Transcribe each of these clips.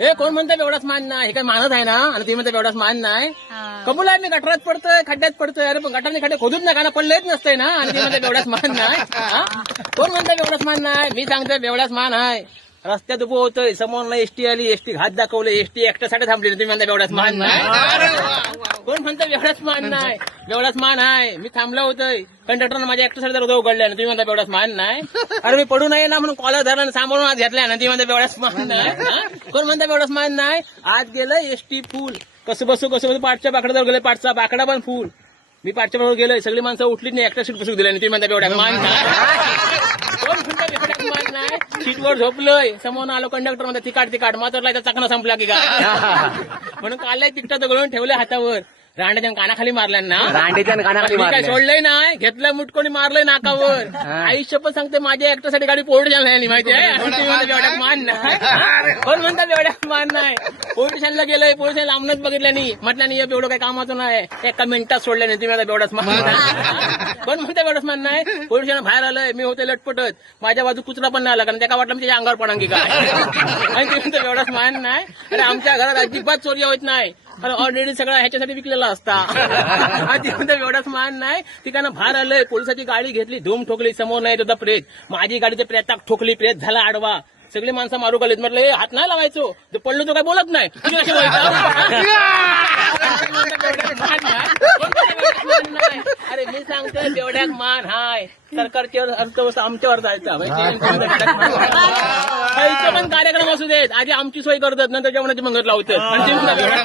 हे कोण म्हणतं एवढाच मान नाही, हे काय मानत आहे ना, आणि ती म्हणते एवढाच मान नाही. कबूल आहे, मी गटारात पडतोय, खड्ड्यात पडतोय. अरे पण गटारने खड्डे खोदूच नका ना, पडलं येत नसतंय ना, आणि ती म्हणते एवढाच मान नाही. कोण म्हणतं एवढाच मान नाही, मी सांगतोय एवढाच मान आहे. रस्त्यात उभं होतोय, समोरला एसटी आली, एसटी घात दाखवलं, एसटी एकट्यासाठी थांबली, तुम्ही म्हणता एवढाच मान नाही. कोण म्हणतं एवढाच मान नाही, एवढाच मान आहे. मी थांबलं होतोय, कंडक्टरनं माझ्या एकट्यासाठी जर उघडल्या, तुम्ही म्हणता एवढाच मान नाही. अरे मी पडू नये ना म्हणून कॉलर धरला, सांभाळून आज घेतल्या ना, ती म्हणता एवढाच मान नाही. कोण म्हणता एवढाच मान नाही. आज गेलं एसटी फुल, कसं बसू पाठच्या बाकड्यावर गेलं, पाठचा बाकडा पण फुल. मी पाठच्या बरोबर गेलोय, सगळी माणसं उठलीच नाही, एकट्या सीट बसू दिल्या, तुम्ही म्हणता एवढ्या मान नाही. कोण म्हणता एवढ्याच मान नाही. सीटवर झोपलोय, समोर आलो कंडक्टर म्हणता तिकाट मात्र चाकणा संपला की काय, म्हणून काढलाय तिकटाचं गळून ठेवलंय हातावर, रांड्याच्या कानाखाली मारल्या ना, रांडेच्या कानाखाली काय सोडलंय नाही, घेतलं मुटकोणी मारलंय नाकावर. आयुष्य पण सांगते माझ्या एकट्यासाठी गाडी पोलीस स्टेशनला माहितीये, एवढ्यात मान नाही. कोण म्हणतात एवढ्यात मान नाही. पोलीस स्टेशनला गेलंय, पोलीस स्टेशन लांबनच बघितलं नाही, म्हटलं नाही एवढं काही कामाचं नाही, एका मिनिटात सोडलं नाही, तुम्ही एवढाच मान नाही. कोण म्हणतात एवढंच मान नाही. पोलीस स्टेशन बाहेर आलंय, मी होते लटपटत, माझ्या बाजू कुचरा पण नाही आला, कारण त्याला वाटलं मी त्याच्या अंगावर पडांगी काय, आणि ते म्हणतात एवढाच मान नाही. अरे आमच्या घरात अजिबात चोरी होत नाही, ऑलरेडी सगळं ह्याच्यासाठी विकलेला असता. एवढाच मान नाही. ठिकाणं बाहेर आलंय, पोलिसाची गाडी घेतली, धूम ठोकली, समोर नाही होता प्रेत, माझी गाडी ते प्रेताक ठोकली, प्रेत झाला आडवा, सगळी माणसं मारू गेलीत. म्हटलं हात नाही लावायचो, जो पडलो तो काय बोलत नाही, तुम्ही असे अरे मी सांगतोय तेवढ्यात मान हाय. सरकारची अर्थव्यवस्था आमच्यावर जायचा, पण कार्यक्रम असू देत, आधी आमची सोय करतात, नंतर जेवणाची मंगत लावतात.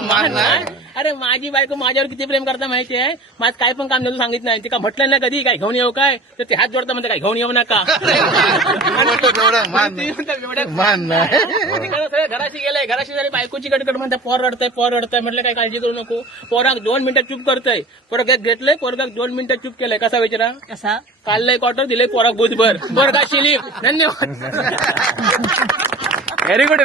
मान नाही. अरे माझी बायको माझ्यावर किती प्रेम करता माहिती आहे, माझं काय पण काम सांगितलं नाही, तिका म्हटलं ना कधी काय घेऊन येऊ काय, तर ते हात जोडता म्हणते काय घेऊन येऊ नका. घराशी गेलंय, घराशी झाली, बायकोची कडकड म्हणते पोर रडतंय, म्हटलं काय काळजी करू नको, पोराक 2 मिनिटात चूप करतंय, पोरग घेतलंय, पोरगाक 2 मिनिटात चूप केलंय. कसा विचारा, कसा काढलंय क्वार्टर, दिलंय पोराक बुधभर, पोरगा शिलीप. धन्यवाद. Very good.